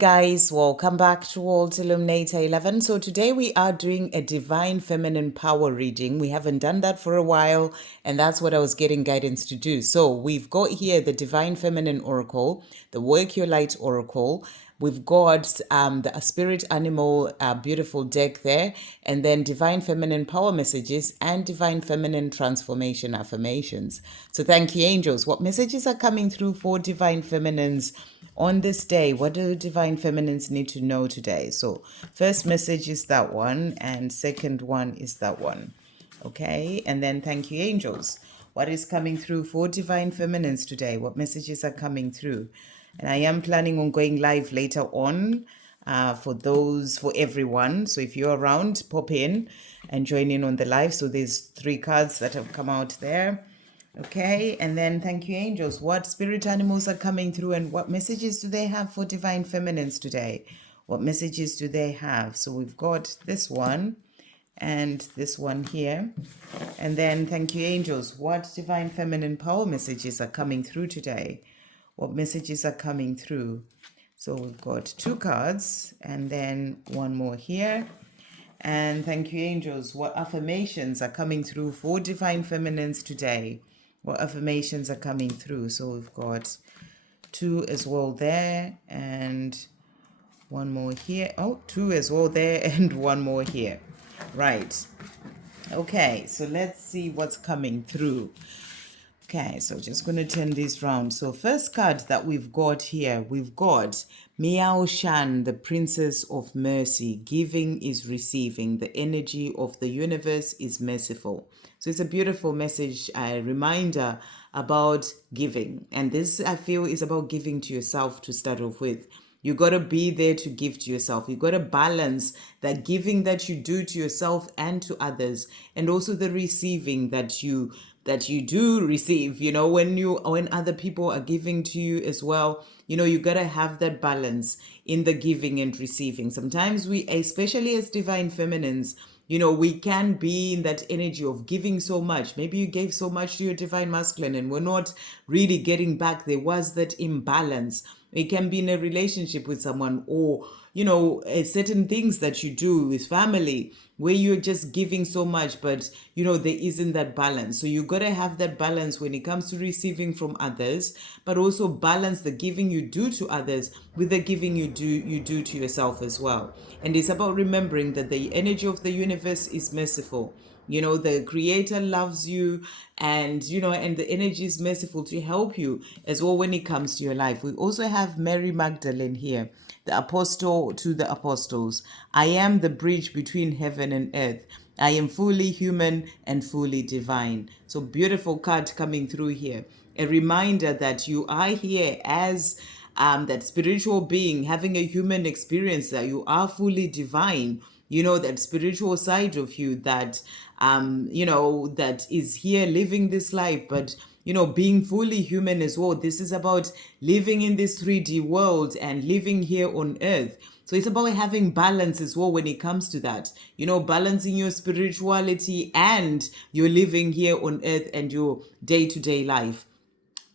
Guys, welcome back to Illuminator11. So today we are doing a divine feminine power reading. We haven't done that for a while, and that's what I was getting guidance to do. So we've got here the divine feminine oracle, the work your light oracle. We've got the spirit animal beautiful deck there, and then divine feminine power messages and divine feminine transformation affirmations. So thank you, angels. What messages are coming through for divine feminines on this day? What do divine feminines need to know today? So first message is that one, and second one is that one. Okay, and then thank you, angels. What is coming through for divine feminines today? What messages are coming through? And I am planning on going live later on for everyone. So if you're around, pop in and join in on the live. So there's 3 cards that have come out there. Okay, and then thank you, angels. What spirit animals are coming through and what messages do they have for divine feminines today? What messages do they have? So we've got this one and this one here. And then thank you, angels. What divine feminine power messages are coming through today? What messages are coming through? So we've got 2 cards and then one more here. And thank you, angels. What affirmations are coming through for divine feminines today? What affirmations are coming through? So we've got 2 as well there and one more here. Oh, 2 as well there and one more here. Right. Okay, so let's see what's coming through. Okay, so just going to turn this round. So first card that we've got here, we've got Miao Shan, the Princess of Mercy. Giving is receiving. The energy of the universe is merciful. So it's a beautiful message, a reminder about giving. And this, I feel, is about giving to yourself to start off with. You got to be there to give to yourself. You got to balance that giving that you do to yourself and to others, and also the receiving that you do receive. When other people are giving to you as well, you got to have that balance in the giving and receiving. Sometimes we, especially as divine feminines, we can be in that energy of giving so much. Maybe you gave so much to your divine masculine and we're not really getting back. There was that imbalance. It can be in a relationship with someone, or certain things that you do with family where you're just giving so much, but there isn't that balance. So you got to have that balance when it comes to receiving from others, but also balance the giving you do to others with the giving you do to yourself as well. And it's about remembering that the energy of the universe is merciful. The creator loves you, and and the energy is merciful to help you as well when it comes to your life. We also have Mary Magdalene here, the apostle to the apostles. I am the bridge between heaven and earth. I am fully human and fully divine. So beautiful card coming through here. A reminder that you are here as that spiritual being having a human experience, that you are fully divine. That spiritual side of you that that is here living this life, but being fully human as well. This is about living in this 3D world and living here on earth. So it's about having balance as well when it comes to that, balancing your spirituality and your living here on earth and your day-to-day life.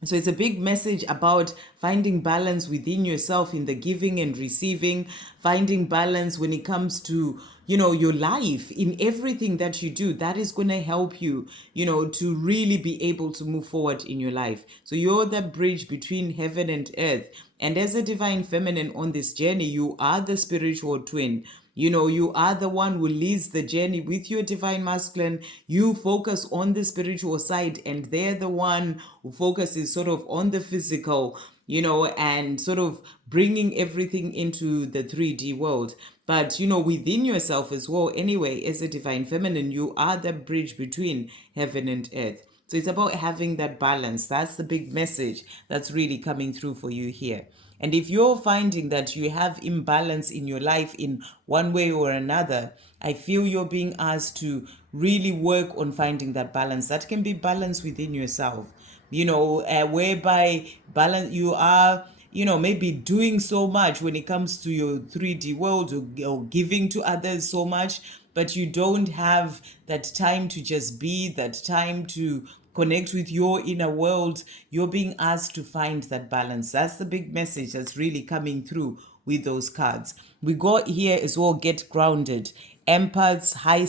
So it's a big message about finding balance within yourself in the giving and receiving, finding balance when it comes to, your life, in everything that you do. That is going to help you, to really be able to move forward in your life. So you're the bridge between heaven and earth. And as a divine feminine on this journey, you are the spiritual twin. You are the one who leads the journey with your divine masculine. You focus on the spiritual side, and they're the one who focuses sort of on the physical, and sort of bringing everything into the 3D world. But, within yourself as well, anyway, as a divine feminine, you are the bridge between heaven and earth. So it's about having that balance. That's the big message that's really coming through for you here. And if you're finding that you have imbalance in your life in one way or another, I feel you're being asked to really work on finding that balance. That can be balance within yourself, whereby balance you are, maybe doing so much when it comes to your 3D world, or giving to others so much, but you don't have that time to just be, that time to connect with your inner world. You're being asked to find that balance. That's the big message that's really coming through with those cards. We got here as well, get grounded. Empaths, highly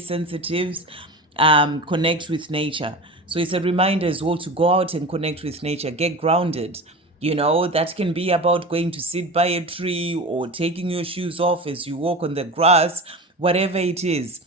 sensitives, connect with nature. So it's a reminder as well to go out and connect with nature, get grounded. That can be about going to sit by a tree or taking your shoes off as you walk on the grass, whatever it is.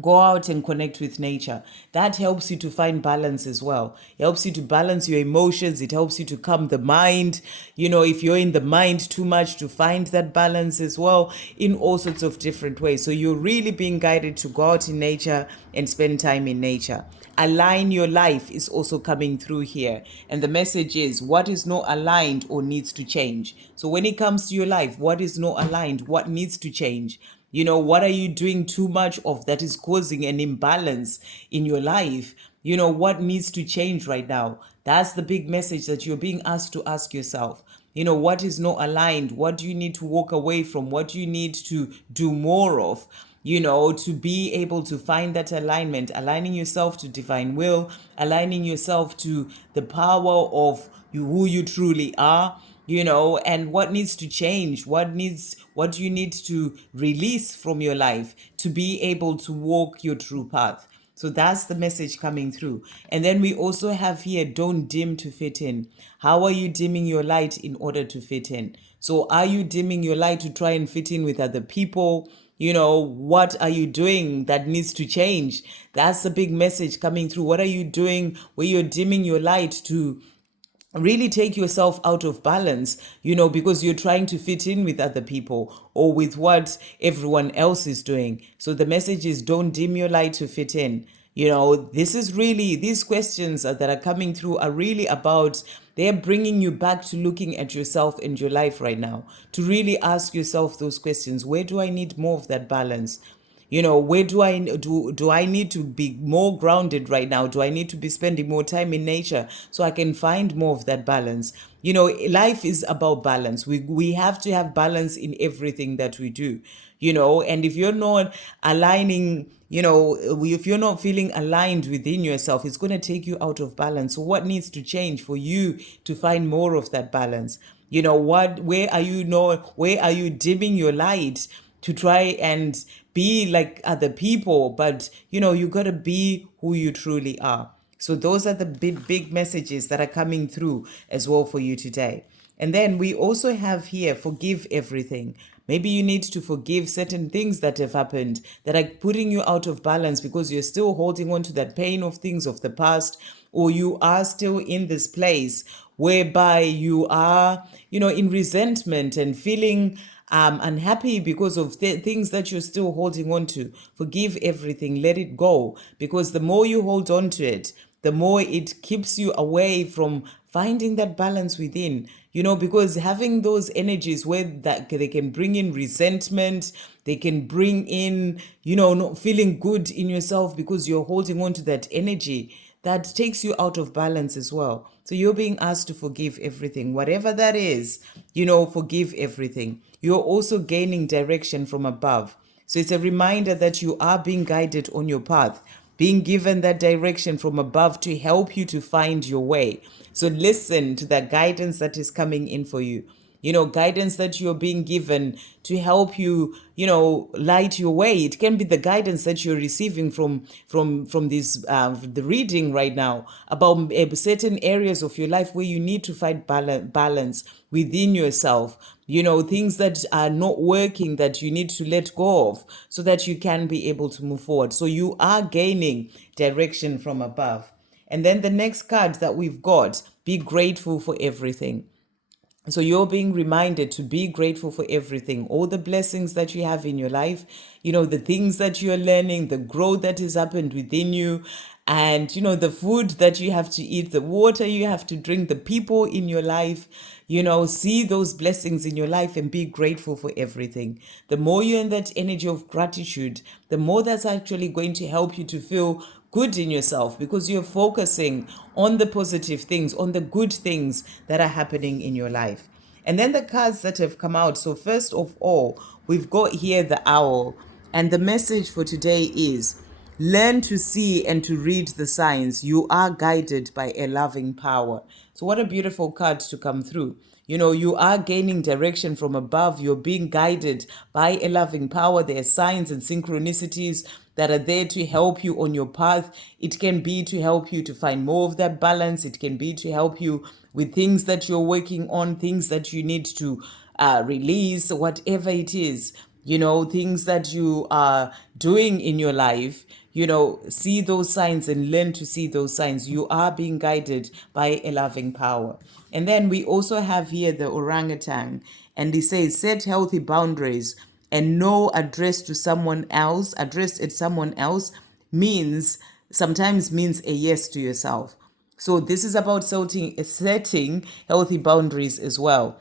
Go out and connect with nature. That helps you to find balance as well. It helps you to balance your emotions. It helps you to calm the mind. If you're in the mind too much, to find that balance as well in all sorts of different ways. So you're really being guided to go out in nature and spend time in nature. Align your life is also coming through here. And the message is what is not aligned or needs to change. So when it comes to your life, what is not aligned, what needs to change? What are you doing too much of that is causing an imbalance in your life? What needs to change right now? That's the big message that you're being asked to ask yourself. What is not aligned? What do you need to walk away from? What do you need to do more of? To be able to find that alignment, aligning yourself to divine will, aligning yourself to the power of who you truly are, and what needs to change, what do you need to release from your life to be able to walk your true path. So that's the message coming through. And then we also have here, don't dim to fit in. How are you dimming your light in order to fit in? So are you dimming your light to try and fit in with other people? What are you doing that needs to change? That's the big message coming through. What are you doing where you're dimming your light to really take yourself out of balance, because you're trying to fit in with other people or with what everyone else is doing? So the message is don't dim your light to fit in. This is really, these questions that are coming through are really about, they're bringing you back to looking at yourself and your life right now, to really ask yourself those questions. Where do I need more of that balance? Where do I need to be more grounded right now? Do I need to be spending more time in nature so I can find more of that balance? Life is about balance. We have to have balance in everything that we do. And if you're not aligning, if you're not feeling aligned within yourself, it's going to take you out of balance. So what needs to change for you to find more of that balance? Where are you dimming your light to try and be like other people? But you got to be who you truly are. So those are the big messages that are coming through as well for you today. And then we also have here, forgive everything. Maybe you need to forgive certain things that have happened that are putting you out of balance because you're still holding on to that pain of things of the past, or you are still in this place whereby you are, in resentment and feeling unhappy because of things that you're still holding on to. Forgive everything, let it go, because the more you hold on to it, the more it keeps you away from finding that balance within, because having those energies where that they can bring in resentment, they can bring in, not feeling good in yourself because you're holding on to that energy, that takes you out of balance as well. So you're being asked to forgive everything, whatever that is, forgive everything. You're also gaining direction from above. So it's a reminder that you are being guided on your path, being given that direction from above to help you to find your way. So listen to that guidance that is coming in for you. Guidance that you're being given to help you, light your way. It can be the guidance that you're receiving from this the reading right now about certain areas of your life where you need to find balance within yourself. Things that are not working that you need to let go of so that you can be able to move forward. So you are gaining direction from above. And then the next card that we've got, be grateful for everything. So you're being reminded to be grateful for everything, all the blessings that you have in your life, the things that you're learning, the growth that has happened within you, and, the food that you have to eat, the water you have to drink, the people in your life, see those blessings in your life and be grateful for everything. The more you're in that energy of gratitude, the more that's actually going to help you to feel good in yourself, because you're focusing on the positive things, on the good things that are happening in your life. And then the cards that have come out. So first of all, we've got here the owl. And the message for today is, learn to see and to read the signs. You are guided by a loving power. So what a beautiful card to come through. You are gaining direction from above. You're being guided by a loving power. There are signs and synchronicities that are there to help you on your path. It can be to help you to find more of that balance. It can be to help you with things that you're working on, things that you need to release, whatever it is, things that you are doing in your life. See those signs and learn to see those signs. You are being guided by a loving power. And then we also have here the orangutan, and he says, set healthy boundaries and no addressed at someone else sometimes means a yes to yourself. So this is about setting healthy boundaries as well.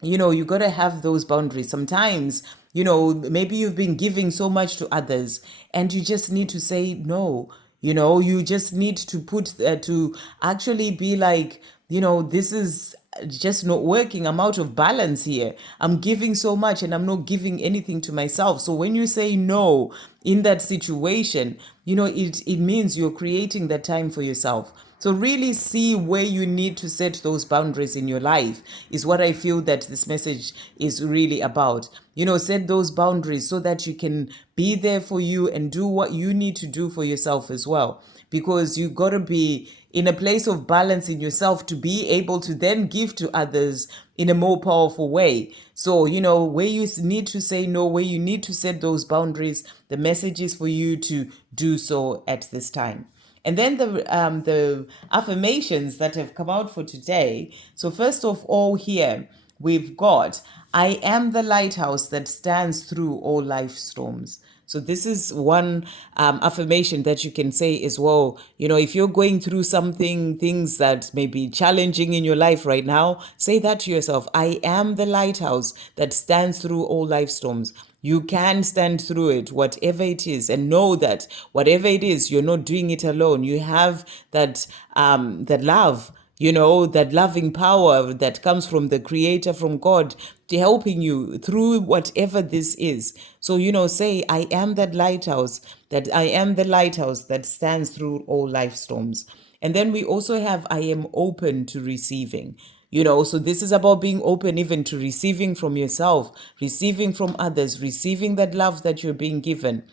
You got to have those boundaries. Sometimes, maybe you've been giving so much to others and you just need to say no. You just need to to actually be like, this is just not working. I'm out of balance here. I'm giving so much and I'm not giving anything to myself. So when you say no in that situation, it means you're creating that time for yourself. So really see where you need to set those boundaries in your life is what I feel that this message is really about. Set those boundaries so that you can be there for you and do what you need to do for yourself as well. Because you got to be in a place of balance in yourself to be able to then give to others in a more powerful way. So, where you need to say no, where you need to set those boundaries, the message is for you to do so at this time. And then the affirmations that have come out for today. So first of all here, we've got, I am the lighthouse that stands through all life storms. So this is one affirmation that you can say as well. If you're going through things that may be challenging in your life right now, say that to yourself. I am the lighthouse that stands through all life storms. You can stand through it, whatever it is, and know that whatever it is, you're not doing it alone. You have that love, that loving power that comes from the Creator, from God, to helping you through whatever this is. So, say, I am the lighthouse that stands through all life storms. And then we also have, I am open to receiving. So this is about being open even to receiving from yourself, receiving from others, receiving that love that you're being given,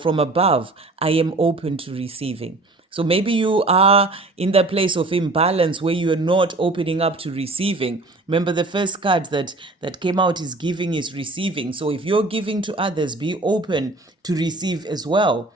from above. I am open to receiving. So maybe you are in that place of imbalance where you are not opening up to receiving. Remember, the first card that came out is giving is receiving. So if you're giving to others, be open to receive as well.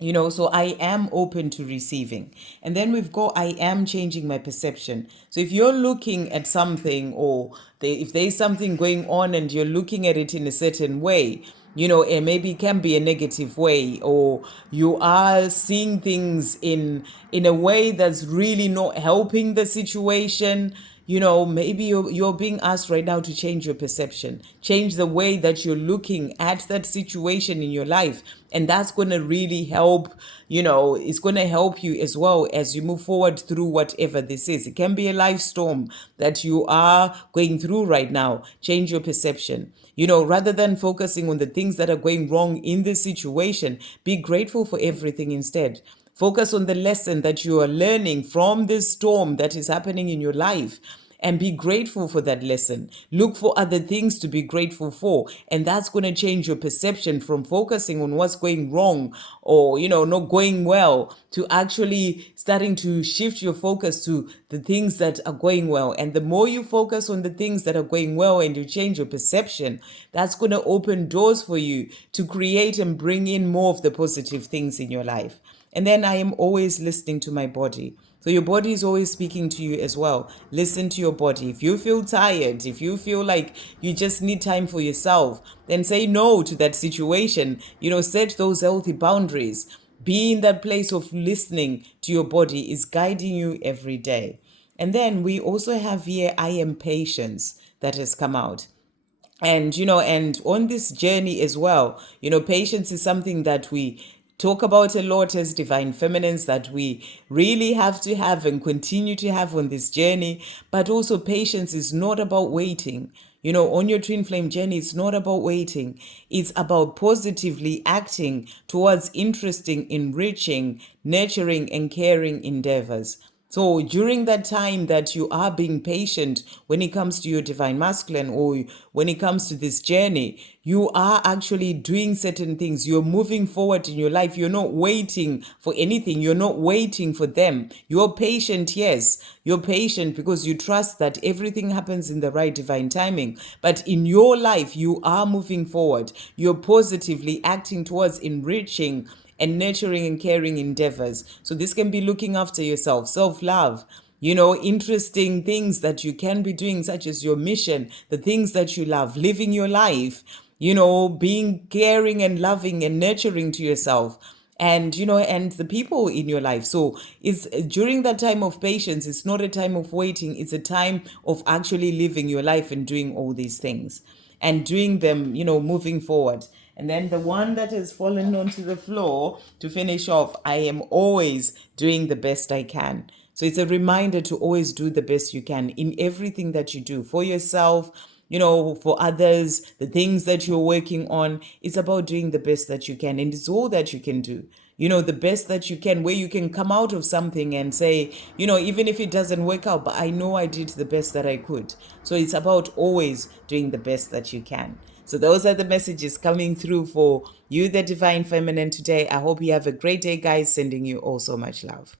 So I am open to receiving. And then we've got, I am changing my perception. So if you're looking at something, or if there's something going on and you're looking at it in a certain way, and maybe it can be a negative way, or you are seeing things in a way that's really not helping the situation, maybe you're being asked right now to change your perception, change the way that you're looking at that situation in your life. And that's going to really help, it's going to help you as well as you move forward through whatever this is. It can be a life storm that you are going through right now. Change your perception. Rather than focusing on the things that are going wrong in this situation, be grateful for everything instead. Focus on the lesson that you are learning from this storm that is happening in your life, and be grateful for that lesson. Look for other things to be grateful for. And that's going to change your perception from focusing on what's going wrong or, not going well, to actually starting to shift your focus to the things that are going well. And the more you focus on the things that are going well and you change your perception, that's going to open doors for you to create and bring in more of the positive things in your life. And then I am always listening to my body. So your body is always speaking to you as well. Listen to your body. If you feel tired, if you feel like you just need time for yourself, then say no to that situation. Set those healthy boundaries. Be in that place of listening to your body is guiding you every day. And then we also have here, I am patience, that has come out. And, and on this journey as well, patience is something that we talk about a lot as divine feminines, that we really have to have and continue to have on this journey. But also patience is not about waiting. On your twin flame journey, it's not about waiting. It's about positively acting towards interesting, enriching, nurturing, and caring endeavors. So during that time that you are being patient when it comes to your divine masculine, or when it comes to this journey, you are actually doing certain things. You're moving forward in your life. You're not waiting for anything. You're not waiting for them. You're patient, yes. You're patient because you trust that everything happens in the right divine timing. But in your life, you are moving forward. You're positively acting towards enriching and nurturing and caring endeavors. So this can be looking after yourself, self-love, interesting things that you can be doing, such as your mission, the things that you love, living your life, being caring and loving and nurturing to yourself, and the people in your life. So it's during that time of patience. It's not a time of waiting. It's a time of actually living your life and doing all these things and doing them, moving forward. And then the one that has fallen onto the floor to finish off, I am always doing the best I can. So it's a reminder to always do the best you can in everything that you do for yourself, for others, the things that you're working on. It's about doing the best that you can. And it's all that you can do. The best that you can, where you can come out of something and say, even if it doesn't work out, but I know I did the best that I could. So it's about always doing the best that you can. So those are the messages coming through for you, the Divine Feminine, today. I hope you have a great day, guys. Sending you all so much love.